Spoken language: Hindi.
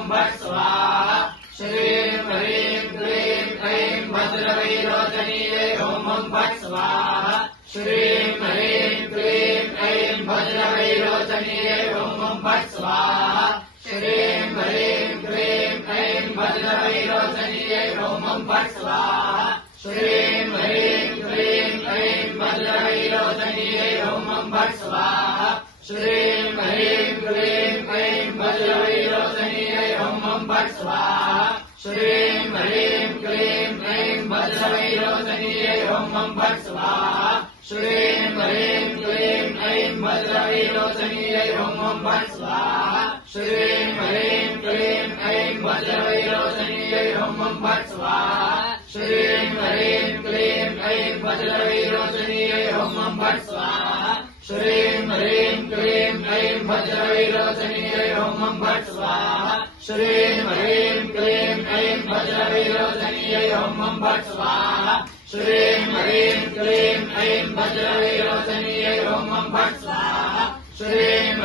ॐ भट् स्वाहा श्रीं ह्रीं क्लीं ऐं वज्रवैरोचनीयै ॐ भट् स्वाहा श्रीं ह्रीं क्लीं ऐं वज्रवैरोचनीयै ॐ भट् स्वाहा श्रीं ह्रीं क्लीं ऐं वज्रवैरोचनीयै ॐ भट् स्वाहा श्रीं ह्रीं क्लीं ऐं वज्रवैरोचनीयै ॐ भट् स्वाहा श्रीं ह्रीं क्लीं ऐं वज्रवैरोचनीयै ॐ भट् स्वाहा श्रीं ह्रीं क्लीं ऐं वज्रवैरोचनीयै ॐ भट् स्वाहा श्रीं ह्रीं क्लीं ऐं वज्रवैरोचनीयै ॐ भट्ट स्वाहा श्रीं ह्रीं क्लीं ऐं वज्रवैरोचनीयै ॐ भट्ट स्वाहा श्रीं ह्रीं क्लीं ऐं वज्रवैरोचनीयै ॐ भट्ट स्वाहा श्रीं ह्रीं क्लीं ऐं वज्रवैरोचनीयै ॐ भट्ट स्वाहा श्रीं ह्रीं क्लीं ऐं वज्रवैरोचनीयै ॐ भट्ट स्वाहा श्रीं ह्रीं क्लीं ऐं वज्रवैरोचनीयै ॐ भट्ट स्वाहा श्रीं